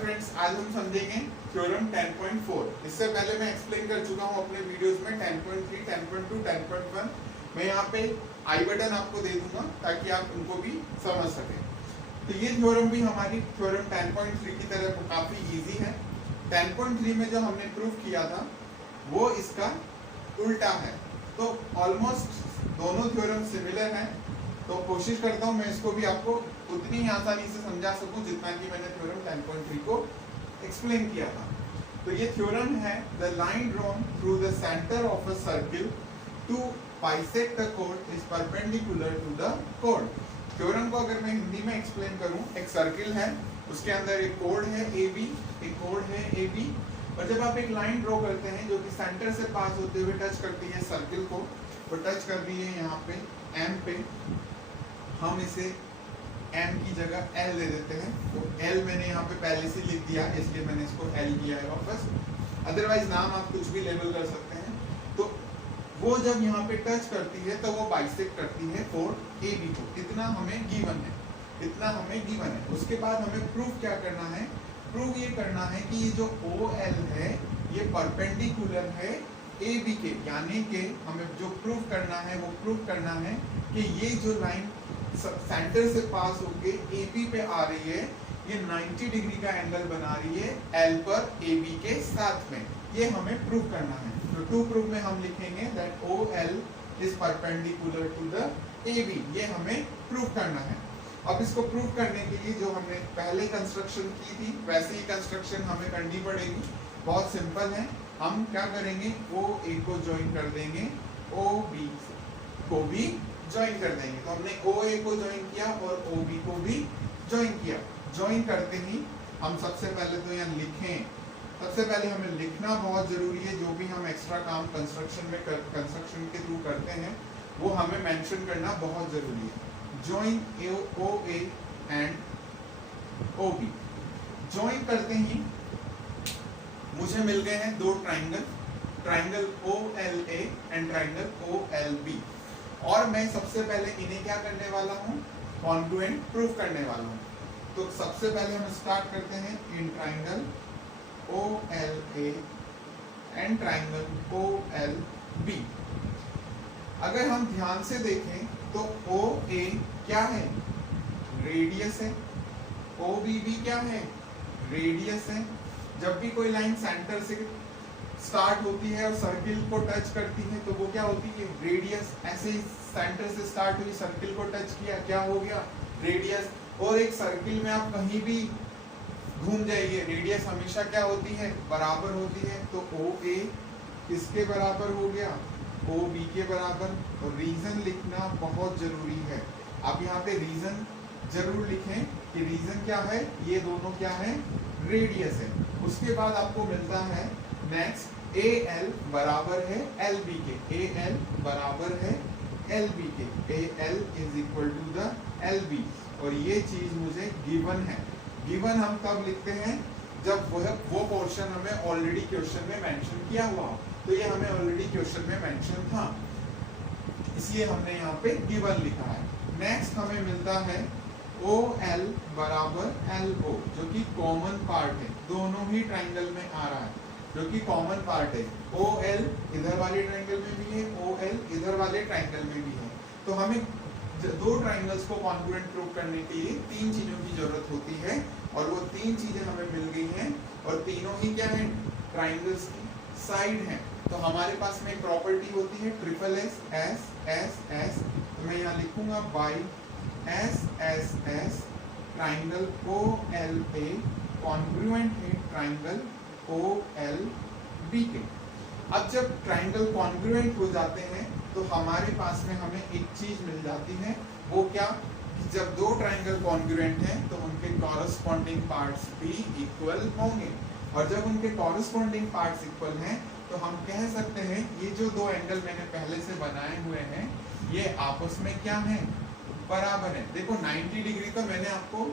Friends, आज हम समझेंगे थ्योरम 10.4। इससे पहले मैं एक्सप्लेन कर चुका हूं अपने वीडियोस में 10.3, 10.2, 10.1। मैं यहाँ पे आई बटन आपको दे दूंगा ताकि आप उनको भी समझ सकें। तो ये थ्योरम भी हमारी थ्योरम 10.3 की तरह काफी इजी है। 10.3 में जो हमने प्रूव किया था वो इसका उल्टा है, तो ऑलमोस्ट दोनों थ्योरम सिमिलर हैं। तो कोशिश करता हूं मैं इसको भी आपको उतनी ही आसानी से समझा सकूं जितना कि मैंने थ्योरम 10.3 को एक्सप्लेन किया था। तो ये थ्योरम है the line drawn through the centre of a circle to bisect the code is perpendicular to the code. Theorem को अगर मैं हिंदी में एक्सप्लेन करूं, एक सर्किल है, उसके अंदर एक कोड है AB, एक कोड है AB, और जब आप एक लाइन ड्रॉ करते हैं जो कि सेंटर से पास होते हुए टच करती है सर्किल को, वो टच कर रही है यहाँ पे M पे, हम इसे M की जगह L दे देते हैं। तो L मैंने यहाँ पे पहले से लिख दिया है, इसलिए मैंने इसको L किया है वापस। अदरवाइज नाम आप कुछ भी लेबल कर सकते हैं। तो वो जब यहाँ पे टच करती है तो वो बाइसेक्ट करती है कोड AB को। इतना हमें गिवन है, इतना हमें गिवन है। उसके बाद हमें प्रूफ क्या करना है? प्रूव ये करना है कि ये जो OL है ये परपेंडिकुलर है AB के, यानी कि हमें जो प्रूफ करना है वो प्रूफ करना है कि ये जो लाइन सेंटर से पास होके AB पे आ रही है, ये 90 डिग्री का एंगल बना रही है L पर AB के साथ में। ये हमें प्रूफ करना है। तो टू प्रूफ में हम लिखेंगे that OL is perpendicular to the AB। ये हमें प्रूफ करना है। अब इसको प्रूफ करने के लिए जो हमने पहले कंस्ट्रक्शन की थी वैसे ही कंस्ट्रक्शन हमें करनी पड़ेगी। बहुत सिंपल है। हम क्या करेंगे, OA को ज्वाइन कर देंगे, OB को भी ज्वाइन कर देंगे। तो हमने OA को ज्वाइन किया और OB को भी ज्वाइन किया। ज्वाइन करते ही हम सबसे पहले तो यहाँ लिखें, सबसे पहले हमें लिखना बहुत जरूरी है। जो भी हम एक्स्ट्रा काम कंस्ट्रक्शन के थ्रू करते हैं वो हमें मेंशन करना बहुत जरूरी है। Join OA and OB। Join करते ही मुझे मिल गए हैं दो triangle, triangle OLA and triangle OLB। और मैं सबसे पहले इन्हें क्या करने वाला हूँ, कॉन्ग्रुएंट प्रूफ करने वाला हूँ। तो सबसे पहले हम स्टार्ट करते हैं in triangle OLA and triangle OLB। अगर हम ध्यान से देखें तो OA क्या है, रेडियस है, OB भी क्या है, रेडियस है। जब भी कोई लाइन सेंटर से स्टार्ट होती है और सर्किल को टच करती है तो वो क्या होती है, रेडियस। ऐसे ही सेंटर से स्टार्ट हुई, सर्किल को टच किया, क्या हो गया, रेडियस। और एक सर्किल में आप कहीं भी घूम जाइए, रेडियस हमेशा क्या होती है, बराबर होती है। तो OA किसके बराबर हो गया, OB के बराबर। और रीजन लिखना बहुत जरूरी है। आप यहाँ पे रीजन जरूर लिखें कि रीजन क्या है, ये दोनों क्या है, रेडियस है। उसके बाद आपको मिलता है नेक्स्ट AL बराबर है LB के, AL बराबर है LB के, AL is equal to the LB। और ये चीज मुझे गिवन है। गिवन हम कब लिखते हैं, जब वो पोर्शन हमें ऑलरेडी क्वेश्चन में मेंशन किया हुआ हो। तो ये हमें ऑलरेडी क्वेश्चन में मेंशन था, इसलिए हमने यहाँ पे गिवन लिखा है। नेक्स्ट हमें मिलता है OL बराबर LO, जो कि कॉमन पार्ट है, दोनों ही ट्राइंगल में आ रहा है, जो कि कॉमन पार्ट है। OL इधर वाले ट्राइंगल में भी है, OL इधर वाले ट्राइंगल में भी है। तो हमें दो ट्राइंगल्स को कॉन्ग्रुएंट प्रूव करने के लिए तीन चीजों की जरूरत होती है, और वो तीन चीजें हमें मिल गई हैं। और तीनों ही क्या है, ट्राइंगल्स की साइड है। तो हमारे पास में एक प्रॉपर्टी होती है ट्रिपल S। तो मैं यहाँ लिखूंगा by S triangle OLA congruent है ट्राइंगल OLB के। अब जब ट्राइंगल कॉन्ग्रुएंट हो जाते हैं तो हमारे पास में हमें एक चीज मिल जाती है, वो क्या, कि जब दो ट्राइंगल कॉन्ग्रुएंट हैं तो उनके कॉरस्पॉन्डिंग पार्ट्स भी इक्वल होंगे। और जब उनके कॉरस्पॉन्डिंग पार्ट्स इक्वल हैं तो हम कह सकते हैं ये जो दो एंगल मैंने पहले से बनाए हुए हैं ये आपस में क्या है, बराबर है। देखो 90 डिग्री तो मैंने आपको,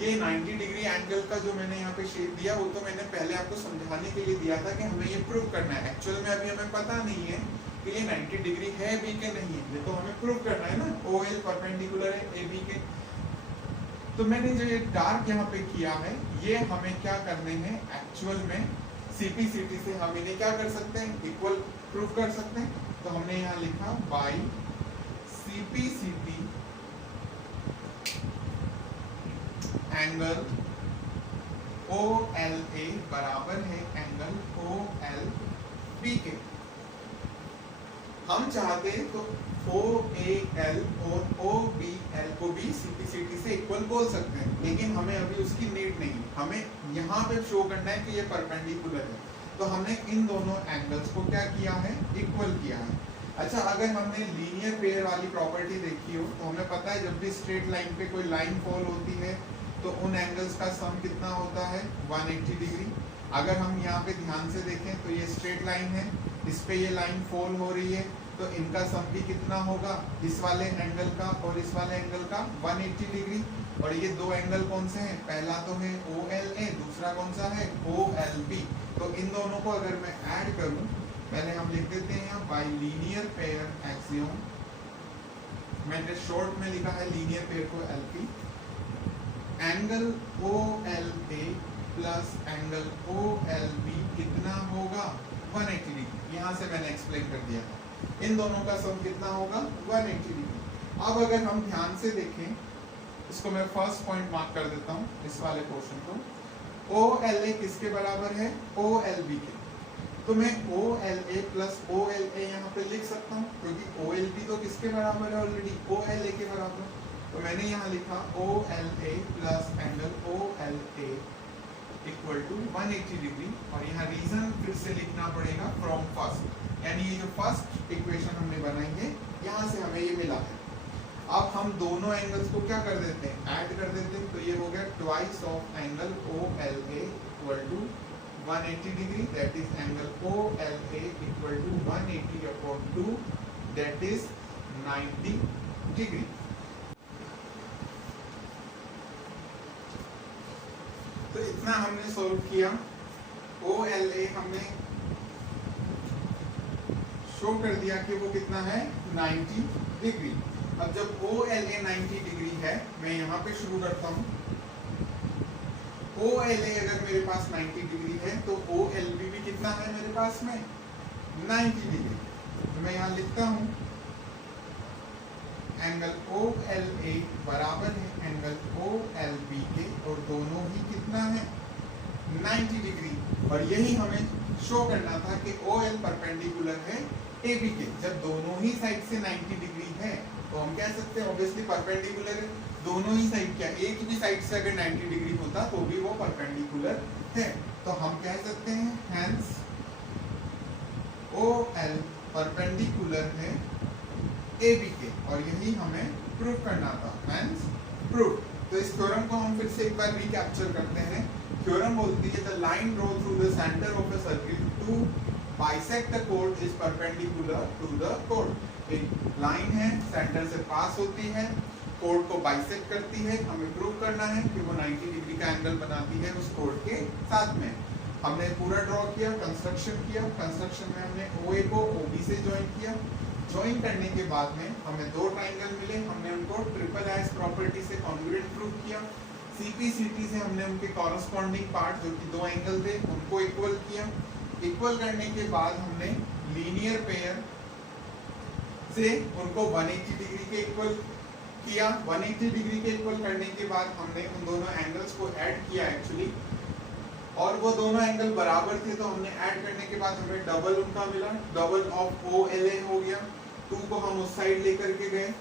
ये 90 डिग्री एंगल का जो मैंने यहाँ पे शेप दिया वो तो मैंने पहले आपको समझाने के लिए दिया था कि हमें ये प्रूव करना है। एक्चुअल में अभी हमें पता नहीं है कि ये 90 डिग्री है भी कि नहीं है, देखो हमें प्रूव करना है ना। OL परपेंडिकुलर है AB के, तो मैंने जो ये डार्क यहाँ पे किया है, ये हमें क्या करने हैं एक्चुअल में CP/CT से हम इन्हें क्या कर सकते हैं, इक्वल प्रूफ कर सकते हैं। तो हमने यहाँ लिखा बाई CP/CT एंगल OLA बराबर है एंगल OLB के। हम चाहते तो OAL और OBL को भी CP/CT से इक्वल बोल सकते हैं, लेकिन हमें अभी उसकी नीड नहीं। हमें यहाँ पे शो करना है कि ये परपेंडिकुलर है, तो हमने इन दोनों एंगल्स को क्या किया है, इक्वल किया है। अच्छा, अगर हमने लीनियर पेयर वाली प्रॉपर्टी देखी हो तो हमें पता है जब भी स्ट्रेट लाइन पे कोई लाइन फॉल होती है तो उन एंगल्स का सम कितना होता है, 180 डिग्री। अगर हम यहाँ पे ध्यान से देखें तो ये स्ट्रेट लाइन है, इस पे ये लाइन फॉल हो रही है, तो इनका सम भी कितना होगा, इस वाले एंगल का और इस वाले एंगल का 180 डिग्री। और ये दो एंगल कौन से हैं, पहला तो है OLA, दूसरा कौन सा है, OLB। तो इन दोनों को अगर मैं ऐड करूं, पहले हम लिख देते हैं यहाँ बाय लीनियर पेयर एक्सियम, मैंने शॉर्ट में लिखा है लीनियर पेयर को LP, angle OLA plus angle OLB कितना होगा, 180 डिग्री। यहाँ से मैंने एक्सप्लेन कर दिया था, इन दोनों का सम कितना होगा, 180 डिग्री। अब अगर हम ध्यान से देखें, इसको मैं फर्स्ट पॉइंट मार्क कर देता हूँ, इस वाले पोर्शन को, OLA किसके बराबर है, OLB के। तो मैं OLA प्लस OLA यहाँ पे लिख सकता हूँ, क्योंकि OLB तो किसके बराबर है ऑलरेडी, OLA के बराबर। तो मैंने यहाँ लिखा OLA plus angle OLA equal to 180 degree. और यहाँ रीजन फिर से लिखना पड़ेगा फ्रॉम फर्स्ट, यानी ये जो फर्स्ट इक्वेशन हमने बनाई है, यहाँ से हमें ये मिला है। अब हम दोनों एंगल्स को क्या कर देते हैं, ऐड कर देते हैं। तो ये हो गया twice of angle OLA equal to 180 degree, that is angle OLA equal to 180/2, that is 90 degree. तो इतना हमने सॉल्व किया। OLA हमने शो कर दिया कि वो कितना है, 90 डिग्री। अब जब OLA 90 डिग्री है, मैं यहाँ पे शुरू करता हूँ। OLA अगर मेरे पास 90 डिग्री है तो OLB भी कितना है मेरे पास में, 90 डिग्री। तो मैं यहाँ लिखता हूँ एंगल OLA बराबर है एंगल OLB के, और दोनों ही कितना है, 90 डिग्री। और यही हमें शो करना था कि OL परपेंडिकुलर है AB के। जब दोनों ही साइड से 90 डिग्री है तो हम कह सकते हैं ऑब्वियसली परपेंडिकुलर है। दोनों ही साइड, क्या एक भी साइड से अगर 90 डिग्री होता तो भी वो परपेंडिकुलर है। तो हम कह सकते हैं हेंस OL परपेंडिकुलर है AB के, और यही हमें प्रूफ करना था, हेंस प्रूफ। तो इस थ्योरम को हम फिर से एक बार रिकैप्चर करते हैं। थ्योरम बोलती है the line draw through the centre of a circle to bisect the code is perpendicular to the code. एक लाइन है, सेंटर से पास होती है, कोड को बाइसेक्ट करती है, हमें प्रूव करना है कि वो 90 डिग्री का एंगल बनाती है उस कोड के साथ में। हमने पूरा ड्रॉ किया, कंस्ट्रक्शन किया। कंस्ट्रक्शन में हमने OA को OB से ज्वाइन किया। ज्वाइन करने के बाद में हमें दो ट्राइंगल मिले, हमने उनको ट्रिपल एस प्रॉपर्टी से कॉन्ग्रुएंट प्रूव किया। CP/CT से हमने उनके कॉरस्पॉन्डिंग पार्ट जो कि दो एंगल थे उनको इक्वल किया। इक्वल करने के बाद हमने लीनियर पेयर से उनको 180 डिग्री के इक्वल किया। 180 डिग्री के इक्वल करने के बाद हमने उन दोनों एंगल्स को ऐड किया एक्चुअली, और वो दोनों एंगल बराबर थे, तो हमने ऐड करने के बाद हमें डबल उनका मिला, डबल ऑफ OLA हो गया। 2 को हम उस साइड लेकर के गए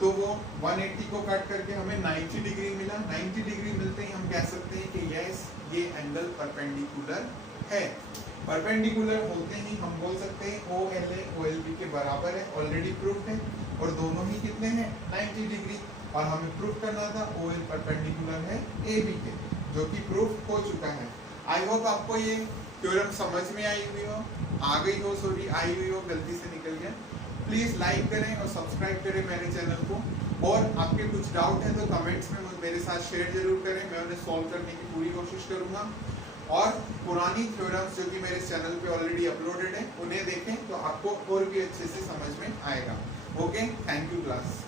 तो वो 180 को कट करके हमें 90 डिग्री मिला। 90 डिग्री मिलते ही हम कह सकते हैं कि यस, ये एंगल परपेंडिकुलर है। परपेंडिकुलर होते ही हम बोल सकते हैं OLA OLB के बराबर है, ऑलरेडी प्रूफ है, और दोनों ही कितने हैं, 90 डिग्री। और हमें प्रूफ करना था OL परपेंडिकुलर है AB के, जो कि प्रूफ हो चुका है। आई होप आपको ये थ्योरम समझ में आई हुई हो, आई हुई हो, गलती से निकल गया। प्लीज लाइक करें और सब्सक्राइब करें मेरे चैनल को, और आपके कुछ डाउट है तो कमेंट्स में मेरे साथ शेयर जरूर करें, मैं उन्हें सॉल्व करने की पूरी कोशिश करूंगा। और पुरानी थ्योरम्स जो कि मेरे चैनल पे ऑलरेडी अपलोडेड है, उन्हें देखें तो आपको और भी अच्छे से समझ में आएगा। Okay, thank you class.